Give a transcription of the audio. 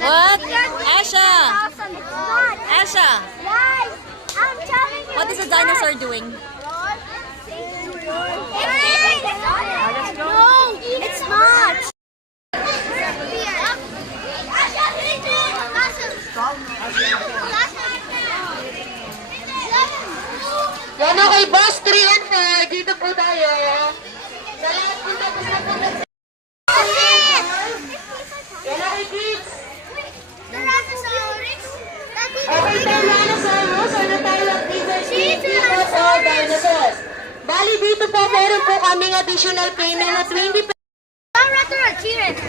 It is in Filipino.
What? Asha! Asha! Guys, I'm telling you. What is a dinosaur doing? No, it's not. Yan o kay Boss 3 and 4. Dito po tayo. Sa lahat po tapos na po. Yan o kay Kids. Okay, Tyrannosaurus. Ano tayo ang dinosaurs o dinosaurs? Bali dito po, meron po kaming additional payment na 20 pesos. T-Rex.